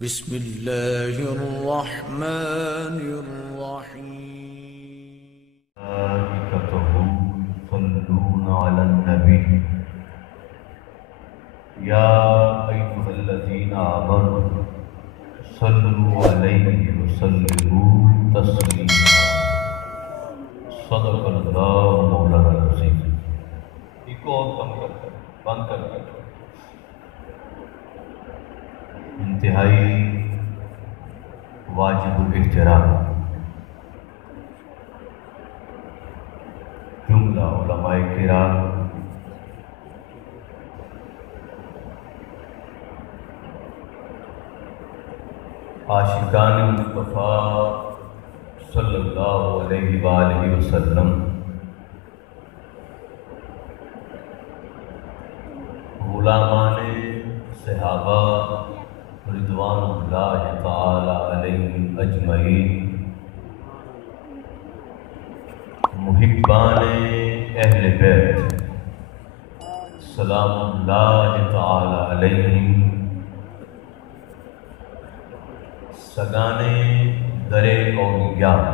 بسم الله الرحمن الرحيم. ملائكته يصلون على النبي يا أيها الذين آمنوا صلوا عليه وسلموا تسليما صدق الله مولانا العظيم. ایک اور کم کر بند کر انتہائی واجب الاحترام جملہ علماء کرام عاشقان مصطفیٰ صلی اللہ علیہ وآلہ وسلم غلامان صحابہ رضوان اللہ تعالی علیہم اجمعین محبان اہل بیت سلام اللہ تعالی علیہم سگانے در اولیاء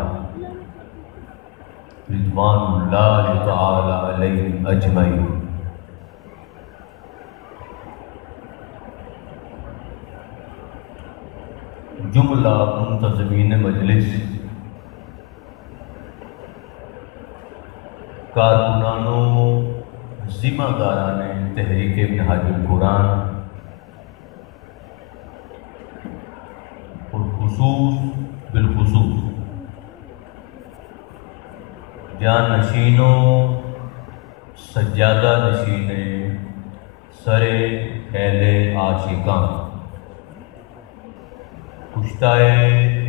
رضوان اللہ تعالی علیہم اجمعین. جملہ منتظمین مجلس، کارکنانوں ذمہ داران تحریک منہاج القرآن اور بالخصوص جان نشینوں سجادہ نشینیں سر اہل عاشقان کشتۂ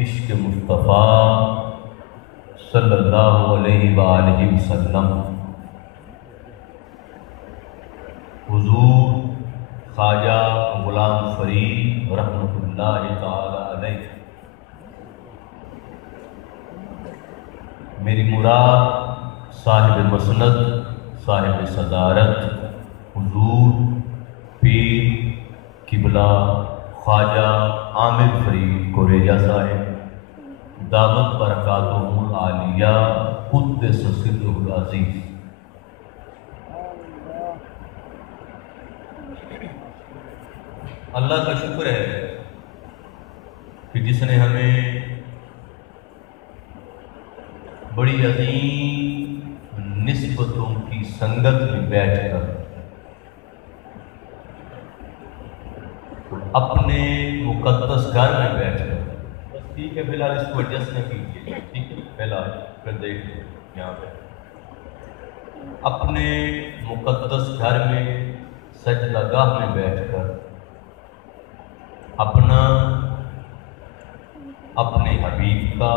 عشق مصطفیٰ صلی اللہ علیہ وآلہ وسلم حضور خواجہ غلام فرید رحمۃ اللہ تعالی علیہ. میری مراد صاحب مسند صاحب صدارت حضور پیر قبلہ خواجہ عامر فرید کوریجا صاحب دامت برکاتہم العالیہ قدس سرہ العزیز. اللہ کا شکر ہے کہ جس نے ہمیں بڑی عظیم نسبتوں کی سنگت میں بیٹھ کر اپنے مقدس گھر میں بیٹھ کر، ٹھیک ہے فی الحال اس کو ایڈجسٹ نہ کیجیے، ٹھیک ہے پہلا پھر دیکھ لیں یہاں پہ اپنے مقدس گھر میں سجدہ گاہ میں بیٹھ کر اپنے حبیب کا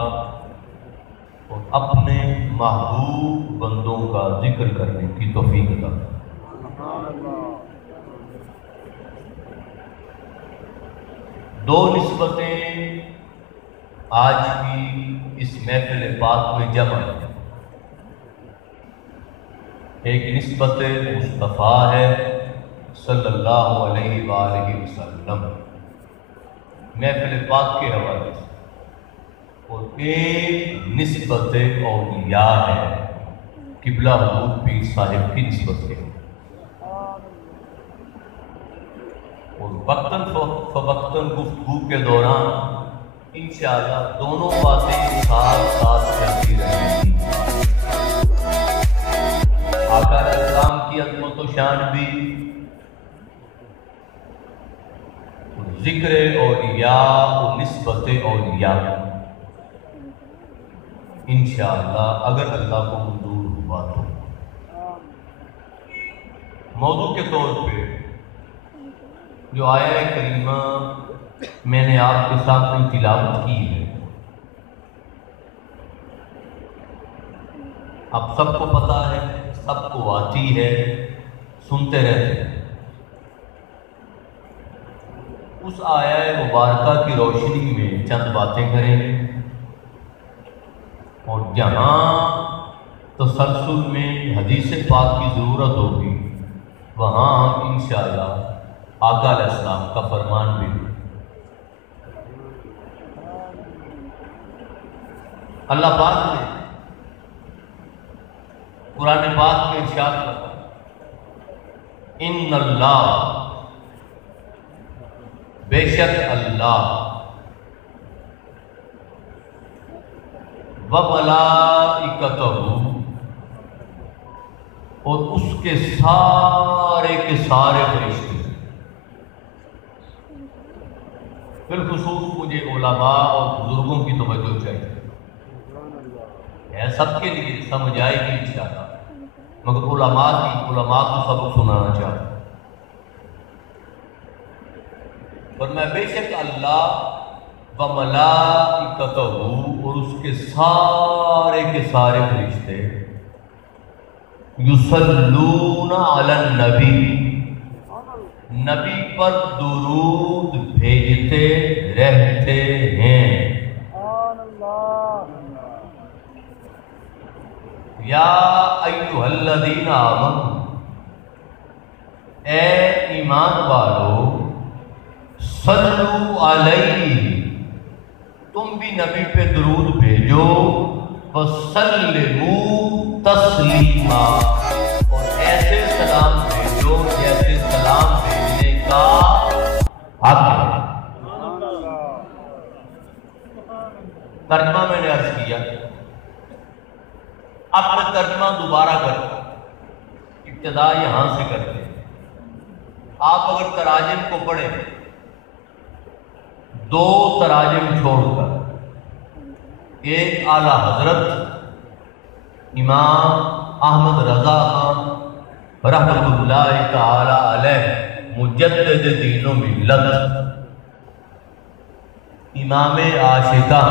اور اپنے محبوب بندوں کا ذکر کرنے کی توفیق عطا فرمائے. دو نسبتیں آج کی اس محفل پاک میں جمع ہیں. ایک نسبت مصطفیٰ ہے صلی اللہ علیہ وآلہ وسلم محفل پاک کے حوالے سے، اور ایک نسبت اولیاء ہے قبلہ حضور پیر صاحب کی نسبت ہے. اور وقتاً فوقتاً گفتگو کے دوران انشاءاللہ دونوں باتیں ساتھ چلتی رہیں گی. آقا علیہ السلام کی عظمت و شان بھی، ذکر اولیاء و نسبت اولیاء انشاءاللہ اگر اللہ کو منظور ہوا تو. موضوع کے طور پہ جو آیہ کریمہ میں نے آپ کے سامنے تلاوت کی ہے، آپ سب کو پتہ ہے، سب کو آتی ہے، سنتے رہتے ہیں. اس آیہ مبارکہ کی روشنی میں چند باتیں کریں گے، اور جہاں تسلسل میں حدیث پاک کی ضرورت ہوگی وہاں انشاءاللہ آقا علیہ السلام کا فرمان بھی. اللہ پاک نے قرآن پاک میں ارشاد کرتا ان اللہ، بے شک اللہ، وملائکتہ، اور اس کے سارے فرشتے، بالخصوص مجھے علماء اور بزرگوں کی توجہ چاہیے، سب کے لیے سمجھ آئے گی انشاءاللہ، مگر علماء کو سبق سنانا چاہتا ہوں۔ اور میں بے شک اللہ وملائکتہ، اور اس کے سارے فرشتے، یصلون علی النبی، نبی پر درود بھیجتے رہتے ہیں۔ یا ایھا الذین آمنوا، اے ایمان والو، صلو علیہ، تم بھی نبی پہ درود بھیجو، وسلموا تسلیما، اور ایسے سلام بھیجو جیسے سلام بھیجنے کا حق ہے۔ ترجمہ میں نے عرض کیا، اب میں ترجمہ دوبارہ کرتا ہوں، ابتدا یہاں سے کرتے ہیں۔ آپ اگر تراجم کو پڑھیں، دو تراجم چھوڑ کر، ایک اعلیٰ حضرت امام احمد رضا خان رحمۃ اللہ تعالی علیہ، مجدد دین و ملت، امام عاشقہ،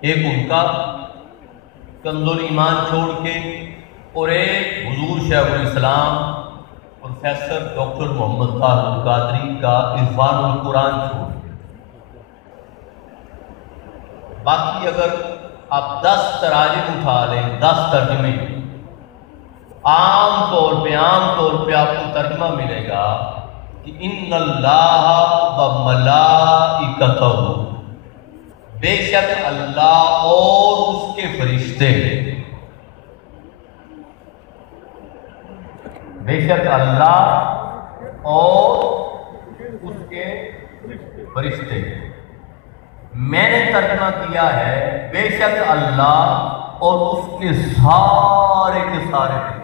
ایک ان کا کنز الایمان چھوڑ کے، اور ایک حضور شیخ الاسلام پروفیسر ڈاکٹر محمد طاہر القادری کا عرفان القرآن چھوڑ کے، باقی اگر آپ 10 تراجم اٹھا لیں، 10 ترجمے، عام طور پہ آپ کو ترجمہ ملے گا کہ ان اللہ وملائکتہ، بے شک اللہ اور اس کے فرشتے، بے شک اللہ اور اس کے فرشتے۔ میں نے ترجمہ کیا ہے بے شک اللہ اور اس کے سارے فرشتے۔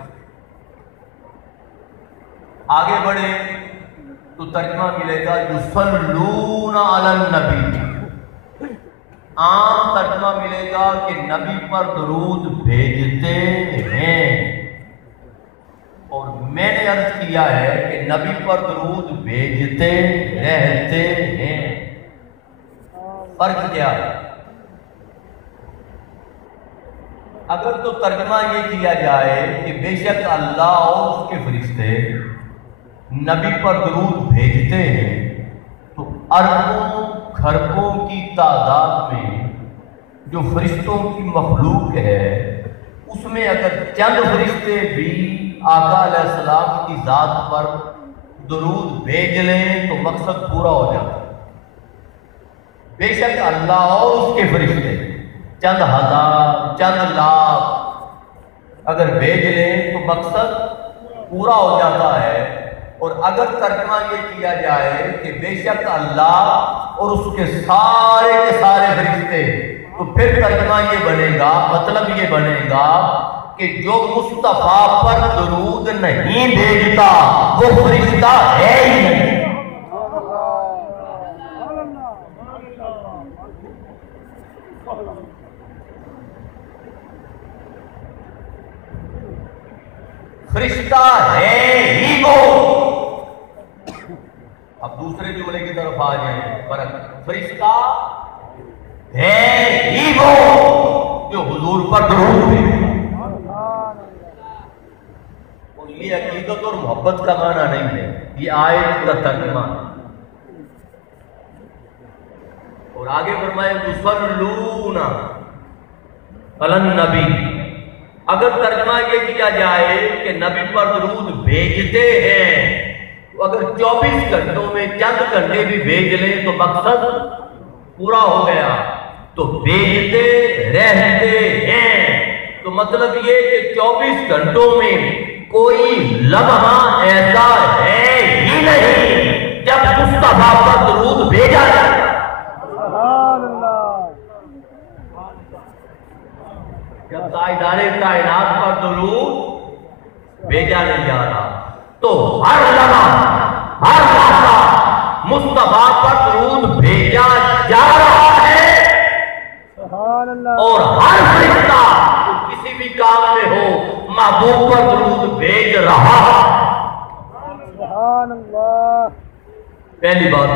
آگے بڑھے تو ترجمہ ملے گا یصلون علی النبی، عام ترجمہ ملے گا کہ نبی پر درود بھیجتے ہیں، اور میں نے عرض کیا ہے کہ نبی پر درود بھیجتے رہتے ہیں۔ فرق کیا ہے؟ اگر تو ترجمہ یہ کیا جائے کہ بے شک اللہ اور اس کے فرشتے نبی پر درود بھیجتے ہیں، تو اربوں خربوں کی تعداد میں جو فرشتوں کی مخلوق ہے، اس میں اگر چند فرشتے بھی آقا علیہ السلام کی ذات پر درود بھیج لیں تو مقصد پورا ہو جاتا ہے۔ بے شک اللہ اور اس کے فرشتے چند ہزار، چند لاکھ اگر بھیج لیں تو مقصد پورا ہو جاتا ہے۔ اور اگر ترجمہ یہ کیا جائے کہ بے شک اللہ اور اس کے سارے فرشتے، تو پھر ترجمہ یہ بنے گا، مطلب یہ بنے گا کہ جو مصطفیٰ پر درود نہیں بھیجتا وہ فرشتہ ہے ہی نہیں۔ فرشتہ ہے ہی وہ۔ اب دوسرے جملے کی طرف آ جائیں، فرق، فرشتہ ہے ہی وہ جو حضور پر درود بھیجتا۔ اور یہ عقیدت اور محبت کا معنی نہیں ہے، یہ آیت کا ترجمہ ہے۔ اور آگے فرمائے یصلون علی النبی، اگر ترجمہ یہ کیا جائے کہ نبی پر درود بھیجتے ہیں، تو اگر 24 گھنٹوں میں چند گھنٹے بھی بھیج لیں تو مقصد پورا ہو گیا۔ تو بھیجتے رہتے ہیں. تو مطلب یہ کہ 24 گھنٹوں میں کوئی لمحہ ایسا ہے ہی نہیں جب مصطفیٰ پر درود بھیجا جائے. جب تاجدار کائنات پر درود بھیجا نہیں جا رہا تو ہر لمحہ ہر لحظہ مصطفیٰ پر درود بھیجا جا رہا ہے. اور ہر فرشتہ کسی بھی کام میں ہو محبوب پر درود بھیج رہا. سبحان اللہ. پہلی بات.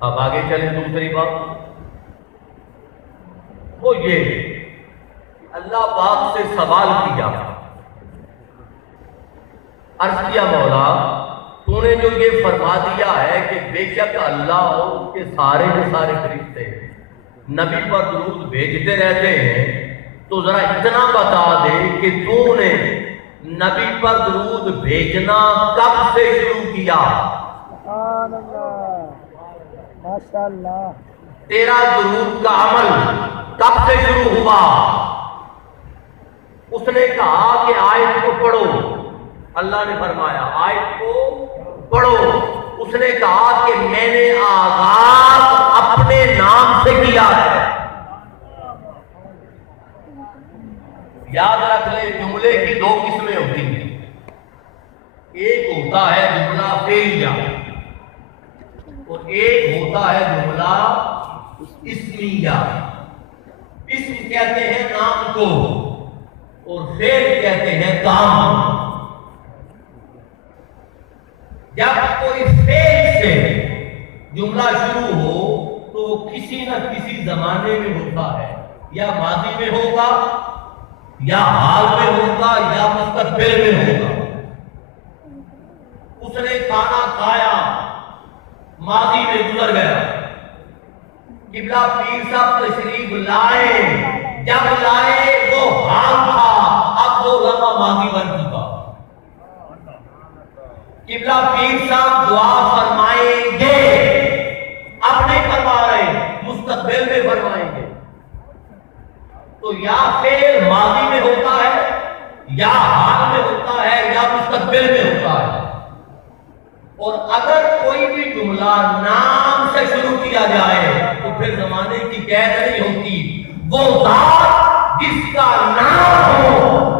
اب آگے چلیں دوسری بات. وہ یہ اللہ پاک سے سوال کیا، عرض کیا مولا تو نے جو یہ فرما دیا ہے کہ بے شک اللہ اور اس کے سارے کے سارے فرشتے نبی پر درود بھیجتے رہتے ہیں، تو ذرا اتنا بتا دے کہ تو نے نبی پر درود بھیجنا کب سے شروع کیا؟ سبحان اللہ. ماشاءاللہ. تیرا درود کا عمل کب سے شروع ہوا؟ اس نے کہا کہ آیت کو پڑھو. اللہ نے فرمایا آیت کو پڑھو. اس نے کہا کہ میں نے آغاز اپنے نام سے کیا ہے. یاد رکھ لیں جملے کی دو قسمیں ہوتی ہیں. ایک ہوتا ہے جملہ فعلیہ اور ایک ہوتا ہے جملہ اسمیہ. اسم کہتے ہیں نام کو اور فعل کہتے ہیں کام. جب کوئی فعل سے جملہ شروع ہو تو کسی نہ کسی زمانے میں ہوتا ہے، یا ماضی میں ہوگا یا حال میں ہوگا یا مستقبل میں ہوگا. اس نے کھانا کھایا، ماضی میں گزر گیا. قبلہ پیر صاحب تشریف لائے، جب لائے وہ حال تھا، اب وہ لمحہ ماضی بن چکا. قبلہ پیر صاحب دعا فرمائیں گے، اب نہیں فرما رہے، مستقبل میں فرمائیں گے. تو یا فعل ماضی میں ہوتا ہے یا حال میں ہوتا ہے یا مستقبل میں ہوتا ہے. اور اگر کوئی بھی جملہ نام سے شروع کیا جائے تو پھر زمانے کی قید نہیں ہوتی. وہ ذات جس کا نام ہو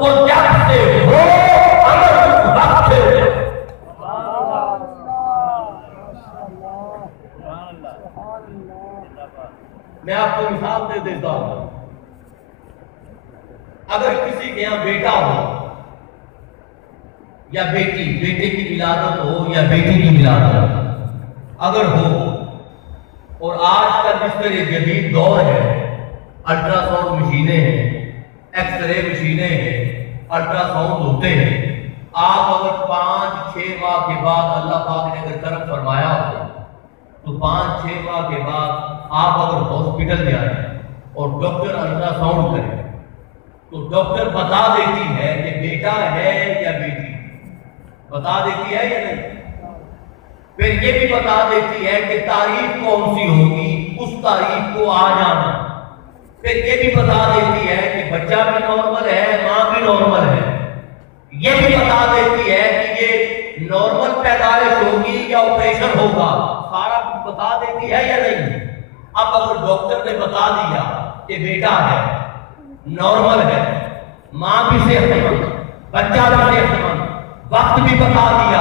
وہ جب سے ہو اگر اس وقت سے ہو. میں آپ کو مثال دے دیتا ہوں. اگر کسی کے یہاں بیٹا ہو یا بیٹی، بیٹے کی ولادت ہو یا بیٹی کی ولادت اگر ہو، اور آج کا جس طرح جدید دور ہے، الٹرا ساؤنڈ مشینیں ہیں، ایکس رے مشینیں ہیں، الٹرا ساؤنڈ ہوتے ہیں. آپ اگر 5-6 ماہ کے بعد اللہ پاک نے اگر کرم فرمایا ہو تو 5-6 ماہ کے بعد آپ اگر ہاسپٹل جائیں اور ڈاکٹر الٹرا ساؤنڈ کرے تو ڈاکٹر بتا دیتی ہے کہ بیٹا ہے یا بیٹی، بتا دیتی ہے یا نہیں. پھر یہ بھی بتا دیتی ہے کہ تاریخ کون سی ہوگی، اس تاریخ کو آ جانا. پھر یہ بھی بتا دیتی ہے کہ بچہ بھی نارمل ہے، ماں بھی نارمل ہے. یہ بھی بتا دیتی ہے کہ یہ نارمل پیدائش ہوگی یا آپریشن ہوگا. سارا کچھ بتا دیتی ہے یا نہیں. اب اگر ڈاکٹر نے بتا دیا کہ بیٹا ہے، نارمل ہے، ماں بھی صحت مند، بچہ بھی صحت مند، وقت بھی بتا دیا،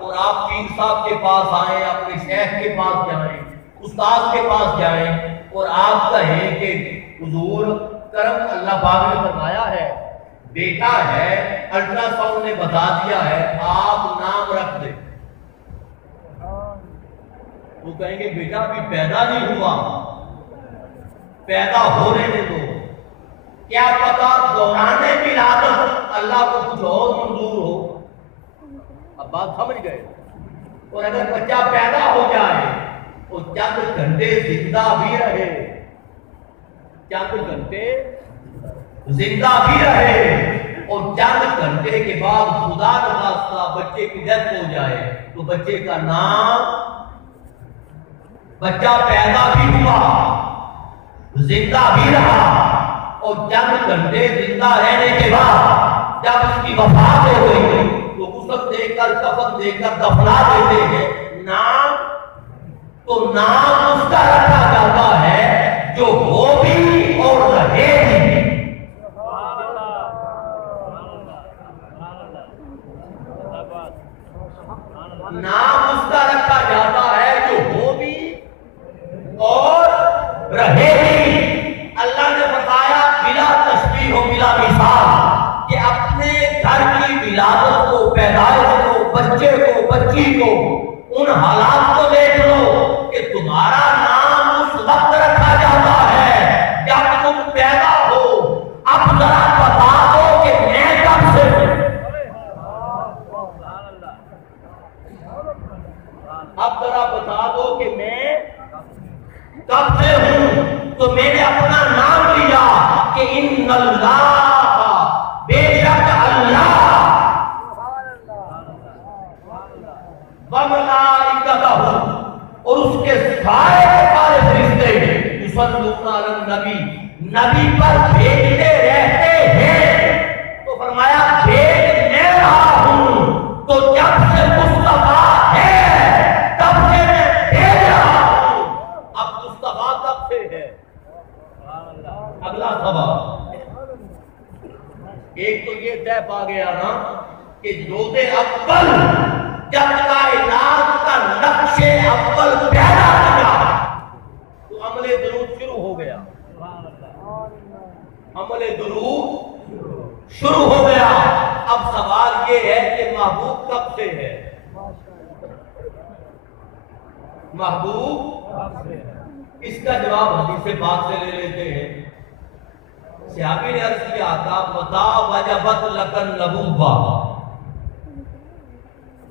اور آپ پیر صاحب کے پاس آئیں، اپنے شیخ کے پاس جائیں، استاد کے پاس جائیں اور آپ کہیں کہ حضور کرم اللہ پاک نے فرمایا ہے بیٹا ہے، الٹرا ساؤنڈ نے بتا دیا ہے، آپ نام رکھ دیں. وہ کہیں گے بیٹا بھی پیدا نہیں ہوا، پیدا ہونے دے دو. کیا پتا دوران ولادت اللہ کو کچھ اور منظور ہو. اب بات سمجھ گئے. اور اگر بچہ پیدا ہو جائے تو چند گھنٹے زندہ بھی رہے، چند گھنٹے زندہ بھی رہے، اور چند گھنٹے کے بعد خدا نخواستہ بچے کی ڈیتھ ہو جائے تو بچے کا نام بچہ پیدا بھی ہوا، زندہ بھی رہا، اور چند گھنٹے زندہ رہنے کے بعد جب اس کی وفات ہو گئی تو غسل دے کر کفن دے کر دفنا دیتے ہیں۔ نام تو نام اس کا رکھا جاتا ہے جو ہو بھی اور رہے بھی۔ نام اس کا رکھا جاتا ہے جو ہو بھی اور رہے بھی۔ اللہ نے بتایا بلا تشبیہ و بلا مثال کہ اپنے گھر کی ولادت کو، پیدائش کو، بچے کو، بچی کو، ان حالات کو دیکھ لو کہ تمہارا نام اس وقت رکھا جاتا ہے جب تم پیدا ہو۔ اب ذرا بتا دو کہ میں کب سے ہوں، اب ذرا بتا دو کہ میں کب سے ہوں۔ تو میں نے اپنا نام لیا کہ ان اللہ، بے شک اللہ، وملائکتہ، اور اس کے سارے فرشتے یصلون علی النبی، نبی پر بھیجتے رہتے ہیں۔ تو فرمایا بھیج میں رہا ہوں، تو جب سے مصطفیٰ ہے تب سے میں بھیج رہا ہوں۔ اب مصطفیٰ کب سے ہے؟ اگلا سوال، ایک تو یہ طے پا گیا نا کہ روز اول جب کائنات کا نقش اول پیدا کیا تو عمل درود شروع ہو گیا، عمل درود شروع ہو گیا۔ اب سوال یہ ہے کہ محبوب کب سے ہے؟ محبوب، اس کا جواب حدیث پاک سے لے لیتے ہیں۔ صحابی نے عرض کیا تھا متا وجبت لکن نبوہ،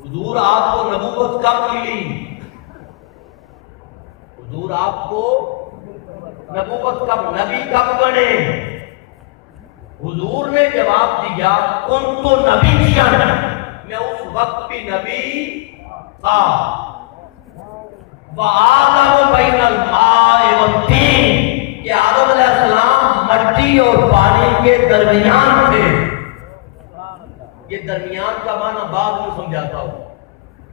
حضور آپ کو نبوت کب ملی؟ حضور آپ کو نبوت کب، نبی کب بنے؟ حضور نے جواب دیا کن تو نبی کیا، میں اس وقت بھی نبی تھا۔ وآدم بین الماء والطین، کہ آدم علیہ السلام مٹی اور پانی کے درمیان تھے۔ یہ درمیان کا معنی بعد میں سمجھاتا ہوں،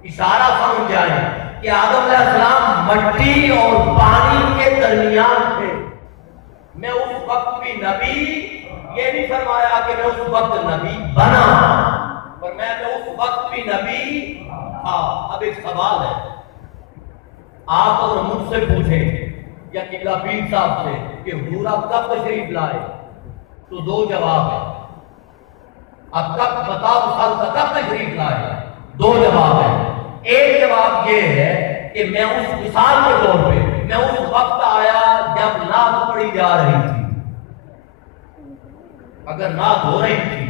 اشارہ سمجھ جائیں کہ آدم علیہ السلام مٹی اور پانی کے درمیان تھے۔ میں اس وقت بھی نبی، یہ نہیں فرمایا کہ میں اس وقت نبی بنا، پر میں اس وقت بھی نبی تھا۔ اب ایک سوال ہے، آپ اگر مجھ سے پوچھیں یا قبلہ پیر صاحب سے کہ حضور آپ کب تشریف لائے تو دو جواب ہیں۔ اب کب بتاؤ سال کا کب تشریف لائے؟ دو جواب ہیں۔ ایک جواب یہ ہے کہ میں اس مثال کے طور پہ میں اس وقت آیا جب نعت پڑھی جا رہی تھی۔ اگر نعت ہو رہی تھی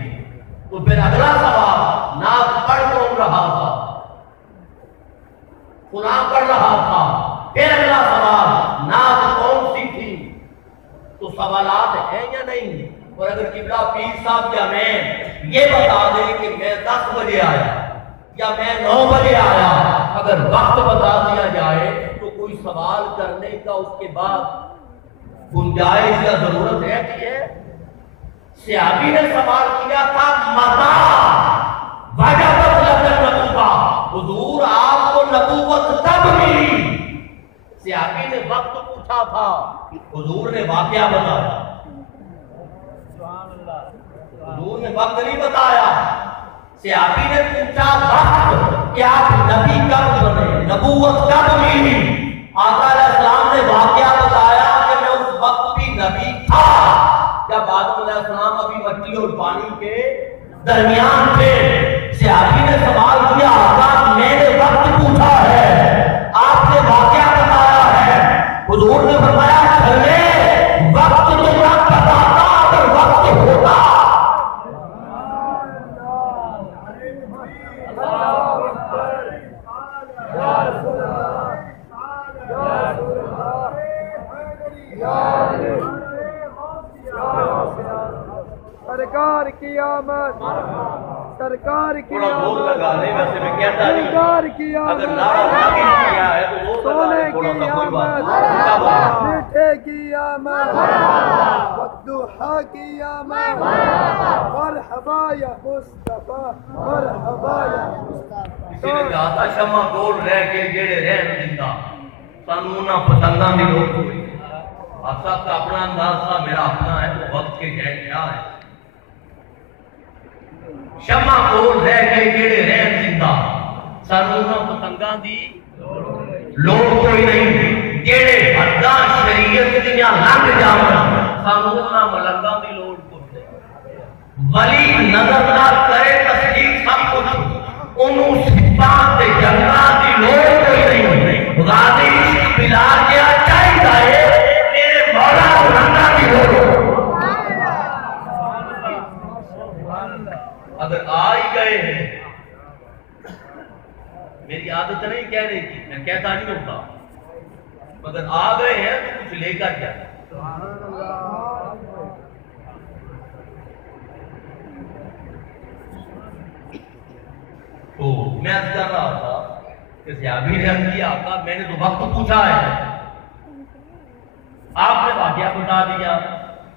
تو پھر اگلا سوال نعت پڑھ کون رہا تھا؟ قرآن پڑھ رہا تھا۔ پھر اگلا سوال نعت کون سی تھی؟ تو سوالات ہیں یا نہیں؟ اور اگر قبلہ پیر صاحب یا میں یہ بتا دیں کہ میں 10 بجے آیا یا میں 9 بجے آیا، اگر وقت بتا دیا جائے تو کوئی سوال کرنے کا اس کے بعد گنجائش یا ضرورت ہے کہ ہے؟ صحابی نے سوال کیا تھا متا وجبت لکن نبوہ، حضور آپ کو نبوت کب ملی؟ صحابی نے وقت پوچھا تھا، حضور نے واقعہ بتایا۔ حضور نے وقت نہیں بتایا، صحابی نے پوچھا وقت کہ آپ نبی کب بنے، نبوت کب ملی؟ آقا علیہ السلام نے واقعہ بتایا کہ میں اس وقت بھی نبی تھا جب آدم علیہ السلام ابھی مٹی اور پانی کے درمیان تھے۔ صحابی نے سوال کیا آقا میں نے وقت پوچھا ہے، آپ نے واقعہ بتایا ہے۔ حضور نے فرمایا چلے وقت تو نہ بتاتا اگر وقت ہوتا۔ سرکار کی آمد، سرکار کی تھوڑا بہت لگا لیں، ویسے میں کہتا نہیں سرکار کی اگر نعرہ تاکید کیا ہے تو بہت لگا سونے لیں، تھوڑا کی سا کوئی بات آمد نہیں۔ کیا بات ہے؟ میٹھے کی آمد والضحیٰ کی آمد مرحبا یا مصطفیٰ مرحبا یا مصطفیٰ کسی نے کہا تھا شمع کول رہ کے جڑے رہن زندہ سانو انہاں پتنگاں دی لوڑ ہوئی۔ آپ سب کا اپنا انداز تھا، میرا اپنا ہے، تو وقت کے کیا ہے؟ شمع کول رہ کے جڑے رہن زندہ سانو انہاں پتنگاں دی لوڑ کوئی نہیں، جڑے حداں شریعت دیاں لنگ جاون سانو انہاں ملنگاں دی لوڑ کوئی نہیں۔ ولی نظر نہ کرے تصدیق سب کچھ، انہوں صفات تے جنگات دی لوڑ کوئی نہیں۔ غازی بلال کیا چاہیے ہے میرے مولا ملنگاں دی لوڑ۔ اگر آ ہی گئے ہیں، میری عادت نہیں کہہ رہی تھی، میں کہتا نہیں ہوتا، مگر آ گئے ہیں تو کچھ لے کر جائے۔ تو میں عرض کر رہا تھا کہ صحابی نے عرض کیا آقا میں نے تو وقت پوچھا ہے، آپ نے واقعہ بتا دیا،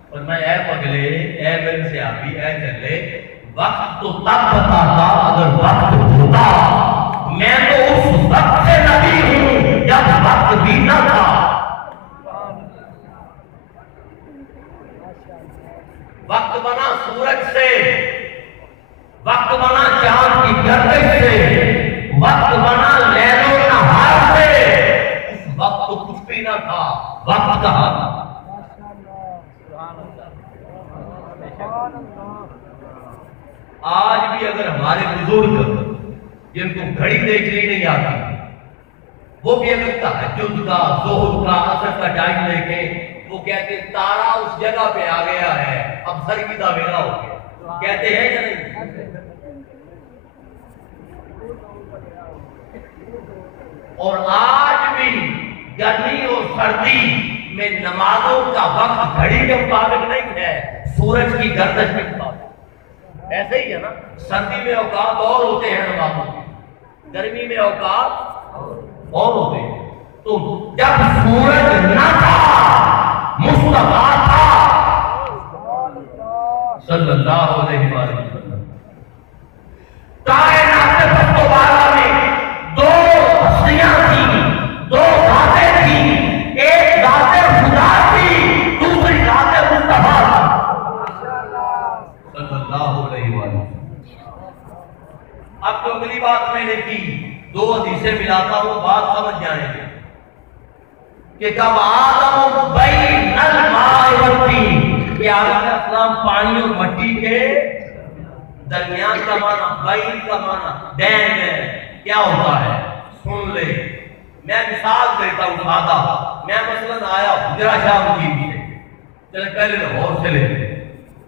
اور میں اے پگلے اے میرے صحابی اے چلے، وقت تو تب بتاتا اگر وقت ہوتا، میں تو اس وقت سے نبی ہوں جب وقت بھی نہ تھا۔ وقت بنا سورج سے، وقت بنا چاند کی گردش سے، وقت بنا لیل و نہار سے، اس وقت تو کچھ بھی نہ تھا، وقت کہا تھا۔ آج بھی اگر ہمارے بزرگ جن کو گھڑی دیکھنی نہیں آتی، وہ بھی اگر تہجد کا ظہر کا عصر کا ٹائم دیکھیں، وہ کہتے ہیں تارا اس جگہ پہ آ گیا ہے، اب سر کی داویرا ہو گیا، کہتے ہیں یا نہیں؟ اور آج بھی گرمی اور سردی میں نمازوں کا وقت گھڑی کے مطابق نہیں ہے، سورج کی گردش کے مطابق۔ ایسے ہی ہے نا، سردی میں اوقات اور ہوتے ہیں نمازوں کے، گرمی میں اوقات اور ہوتے ہیں۔ تو جب سورج نہ تھا، مصطفیٰ تھا صلی اللہ علیہ وسلم، کائنات پست و بالا میں دو ہستیاں تھیں، دو ذاتیں تھیں، ایک ذات خدا تھی، دوسری ذات مصطفیٰ صلی اللہ علیہ وسلم۔ اب تو اگلی بات میں نے کی، دو حدیثیں ملاتا ہوں، بات سمجھ جائیں گے کہ کب آدم بین الماء والطین، کہ آدم علیہ السلام پانی اور مٹی کے درمیان کا معنی، بین کا معنی بین میں کیا ہوتا ہے سن لے۔ میں مثال دیتا ہوں سادہ، میں مثلا آیا حجرہ شاہ مجید سے، چلے پہلے لاہور سے لے،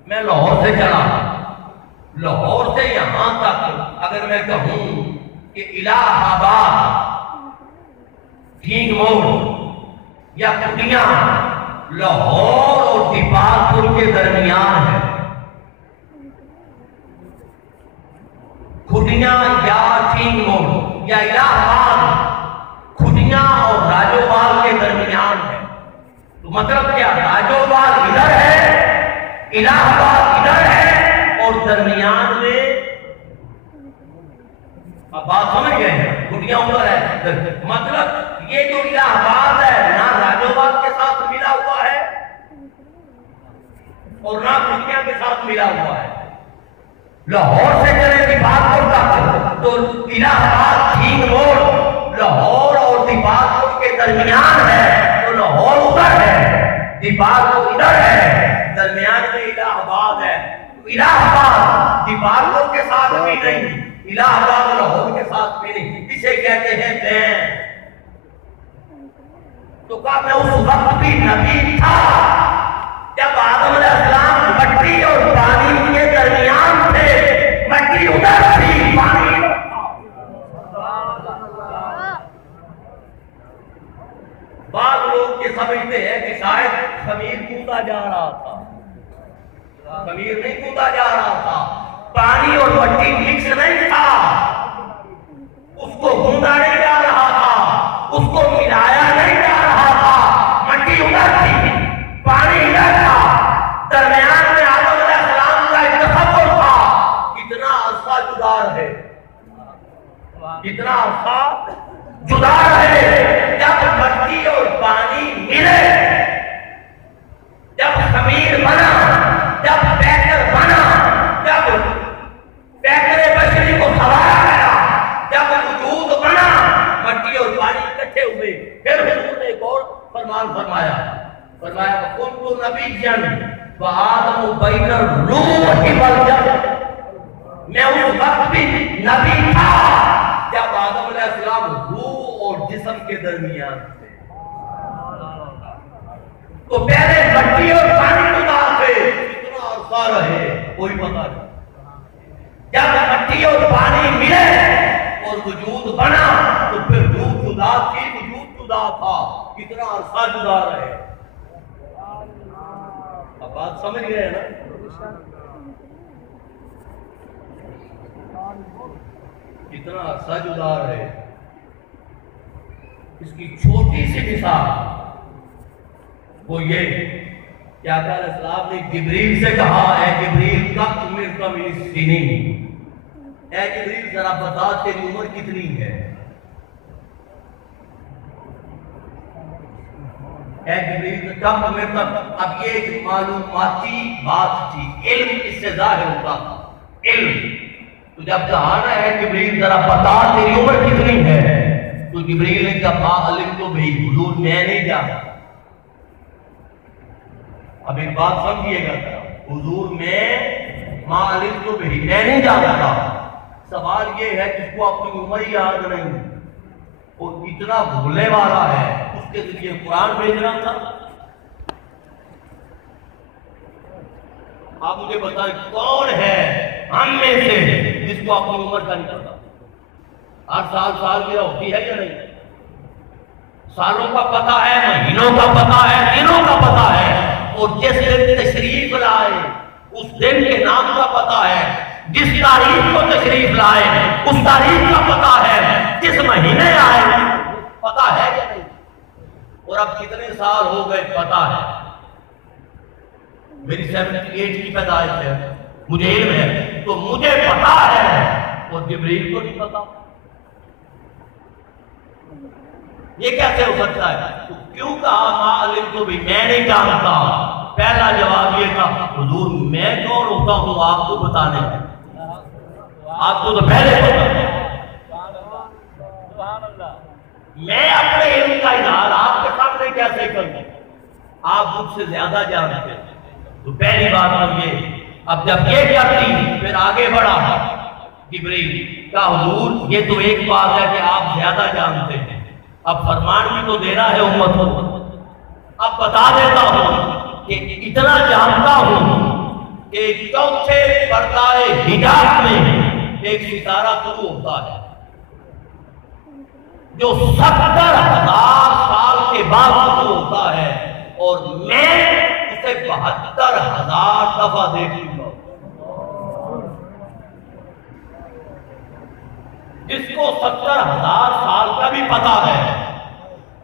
میں لاہور سے چلا، لاہور سے یہاں تک اگر میں کہوں کہ الہ آباد، ٹھیک موڑ یا کٹیاں لاہور اور دیپالپور کے درمیان ہے، کھٹیاں یا ٹھیک موڑ یا الہ آباد کھٹیاں اور راجوبال کے درمیان ہے۔ تو مطلب کیا، راجوبال ادھر ہے، الہ آباد ادھر ہے، اور درمیان میں اب بات سمجھ گئے ہیں، کھٹیاں ادھر ہے، مطلب یہ جو الہ آباد ہے نہ راجوبال کے ساتھ ملا ہوا ہے اور نہ کھٹیاں کے ساتھ ملا ہوا ہے۔ لاہور سے چلے دیپالپور تک تو الہ آباد ٹھیک موڑ لاہور اور دیپالپور کے درمیان ہے، تو لاہور ادھر ہے، دیپالپور ادھر ہے، درمیان میں الہ آباد ہے۔ الہ آباد دیپالپور کے ساتھ بھی نہیں، الہ آباد لاہور کے ساتھ بھی نہیں، اسے کہتے ہیں بین۔ تو کہا میں اس وقت بھی نبی تھا جب آدم علیہ السلام مٹی اور پانی کے درمیان تھے، مٹی ادھر تھی، پانی ادھر تھا۔ بعض لوگ یہ سمجھتے ہیں کہ شاید خمیر کودہ جا رہا تھا، خمیر نہیں کودہ جا رہا تھا، پانی اور مٹی مکس نہیں تھا، اس کو گوندا نہیں جا رہا تھا، اس کو ملایا نہیں جا رہا تھا، مٹی ادھر تھی، پانی ادھر تھا، درمیان میں آدم علیہ السلام کا ایک تصور تھا. کتنا عرصہ جدا رہے، کتنا عرصہ جدا رہے. جب مٹی اور پانی ملے، جب خمیر بنا، جب بیکر بنا، جب بیکر بشری کو سوایا گیا، جب وجود بنا، مٹی اور پانی اکٹھے ہوئے. پھر حضور نے ایک اور فرمان فرمایا، وَكُنْتُ نَبِيًّا وَآدَمُ بَيْنَ الرُّوحِ وَالْجَسَدِ. میں اس وقت بھی نبی تھا جب آدم علیہ السلام روح اور جسم کے درمیان تھے. تو پہلے مٹی اور پانی گزار تھے، کتنا عرصہ رہے کوئی پتہ نہیں. جب مٹی اور پانی ملے اور وجود بنا تو پھر روح جدا تھی، وجود جدا تھا، کتنا عرصہ جدا رہے. اب بات سمجھ گئے نا؟ کتنا عرصہ جدا رہے. اس کی چھوٹی سی مثال وہ یہ کہ آقا علیہ السلام نے جبریل سے کہا، اے جبریل کم عمر کا میری سنین، اے جبریل ذرا بتا تیری عمر کتنی ہے. اے جبریل کم عمر تک. اب یہ ایک معلوماتی بات تھی، علم اس سے ظاہر ہوتا تھا، علم. تو جب کہا نا اے جبریل ذرا بتا تیری عمر کتنی ہے، تو جبریل نے کہا ما علمت بھی، حضور میں نہیں جانتا. اب ایک بات سمجھیے گا، حضور میں ما علمت بھی، میں نہیں جانتا. سوال یہ ہے جس کو اپنی عمر یاد نہیں اور اتنا بھولنے والا ہے، اس کے ذریعے قرآن بھیجنا تھا. آپ مجھے بتائیں کون ہے ہم میں سے جس کو اپنی عمر کا نہیں پتا؟ ہر سال سالگرہ ہوتی ہے یا نہیں؟ سالوں کا پتہ ہے، مہینوں کا پتہ ہے، دنوں کا پتہ ہے، اور جس دن تشریف لائے اس دن کے نام کا پتہ ہے، جس تاریخ کو تشریف لائے اس تاریخ کا پتہ ہے، جس مہینے آئے پتہ ہے یا نہیں؟ اور اب کتنے سال ہو گئے پتہ ہے. میری 78 کی پیدائش ہے، مجھے علم ہے تو مجھے پتا ہے اور جبریل کو نہیں پتا. یہ کیسے ہو سکتا ہے؟ تو کیوں کہا ما علمت بھی، میں نہیں جانتا؟ پہلا جواب یہ تھا حضور میں کون ہوتا ہوں آپ کو بتانے میں، آپ کو تو پہلے پتا. میں اپنے علم کا اظہار آپ کے سامنے کیسے کروں؟ آپ مجھ سے زیادہ جانتے ہیں. تو پہلی بات یہ. اب جب یہ کرتی پھر آگے بڑھا جبریل کا، حضور یہ تو ایک بات ہے کہ آپ زیادہ جانتے ہیں، اب فرمان بھی تو دینا ہے امت کو. اب بتا دیتا ہوں کہ اتنا جانتا ہوں کہ چوتھے پردہ حجاب میں ایک ستارہ طلوع ہوتا ہے جو 70,000 سال کے بعد طلوع ہوتا ہے، اور میں اسے 72,000 دفعہ دیکھ چکا ہوں. جس کو 70,000 سال کا بھی پتا ہے،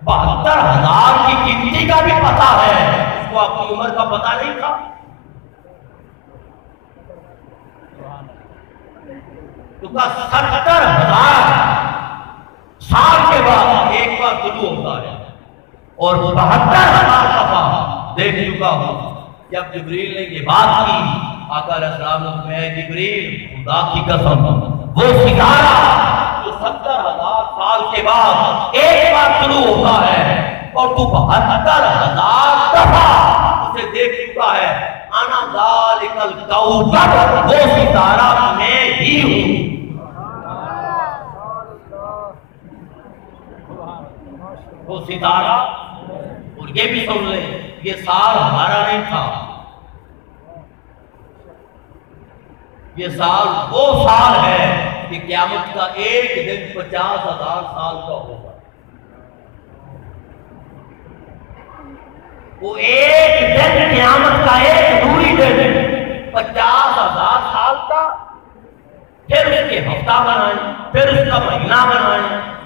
72,000 کی گنتی کا بھی پتا ہے، اس کو اپنی عمر کا پتا نہیں تھا. تو 70,000 سال کے بعد ایک بار طلوع ہوتا ہے، اور 72,000 دفعہ دیکھ چکا ہوں. جب جبریل نے یہ بات کی، آقا علیہ السلام نے میں جبریل خدا کی قسم وہ ستارہ جو 70,000 سال کے بعد ایک بار طلوع ہوتا ہے اور تو 72,000 دفعہ اسے دیکھ چکا ہے، انا ذالک الکوکب، وہ ستارہ میں ہی ہوں. وہ ستارہ. اور یہ بھی سن لیں یہ سال ہمارا نہیں تھا، یہ سال وہ سال ہے کہ قیامت کا ایک دن 50,000 سال کا ہوگا. وہ ایک دن قیامت کا ایک نوری دن 50,000 سال کا اس کے ہفتہ بنائیں، پھر اس کا مہینہ بنائیں،